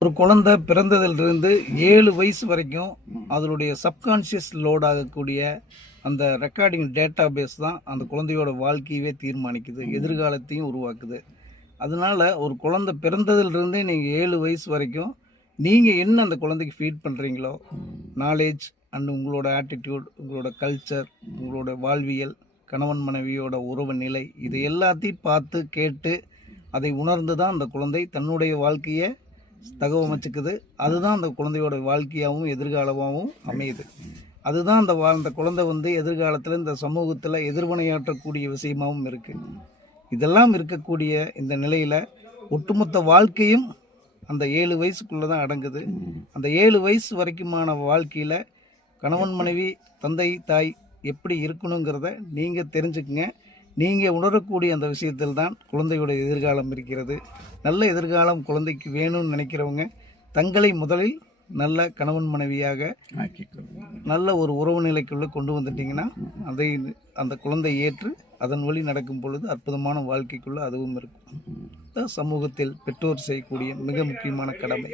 ஒரு குழந்தை பிறந்ததிலிருந்து ஏழு வயசு வரைக்கும் அதனுடைய சப்கான்ஷியஸ் லோட் ஆகக்கூடிய அந்த ரெக்கார்டிங் டேட்டா பேஸ் தான் அந்த குழந்தையோட வாழ்க்கையவே தீர்மானிக்குது எதிர்காலத்தையும் உருவாக்குது. அதனால ஒரு குழந்தை பிறந்ததிலிருந்தே நீங்கள் ஏழு வயசு வரைக்கும் நீங்கள் என்ன அந்த குழந்தைக்கு ஃபீட் பண்ணுறீங்களோ நாலேஜ் அண்ட் உங்களோட ஆட்டிடியூட் உங்களோட கல்ச்சர் உங்களோட வாழ்வியல் கணவன் மனைவியோட உறவு நிலை இது எல்லாத்தையும் பார்த்து கேட்டு அதை உணர்ந்து தான் அந்த குழந்தை தன்னுடைய வாழ்க்கையை தகவமைச்சுக்குது. அதுதான் அந்த குழந்தையோட வாழ்க்கையாகவும் எதிர்காலமாகவும் அமையுது. அதுதான் அந்த வா- அந்த குழந்தை வந்து எதிர்காலத்தில் இந்த சமூகத்தில் எதிர்வினையாற்றக்கூடிய விஷயமாகவும் இருக்குது இதெல்லாம் இருக்கக்கூடிய இந்த நிலையில் ஒட்டுமொத்த வாழ்க்கையும் அந்த ஏழு வயசுக்குள்ளே தான் அடங்குது. அந்த ஏழு வயசு வரைக்குமான வாழ்க்கையில் கணவன் மனைவி தந்தை தாய் எப்படி இருக்கணுங்கிறத நீங்கள் தெரிஞ்சுக்குங்க. நீங்கள் உணரக்கூடிய அந்த விஷயத்தில் தான் குழந்தையோட எதிர்காலம் இருக்கிறது. நல்ல எதிர்காலம் குழந்தைக்கு வேணும்னு நினைக்கிறவங்க தங்களை முதலில் நல்ல கணவன் மனைவியாக நல்ல ஒரு உறவு நிலைக்குள்ளே கொண்டு வந்துட்டீங்கன்னா அதை அந்த குழந்தை ஏற்று அதன் வழி நடக்கும் பொழுது அற்புதமான வாழ்க்கைக்குள்ளே அதுவும் இருக்கும். சமூகத்தில் பெற்றோர் செய்யக்கூடிய மிக முக்கியமான கடமை.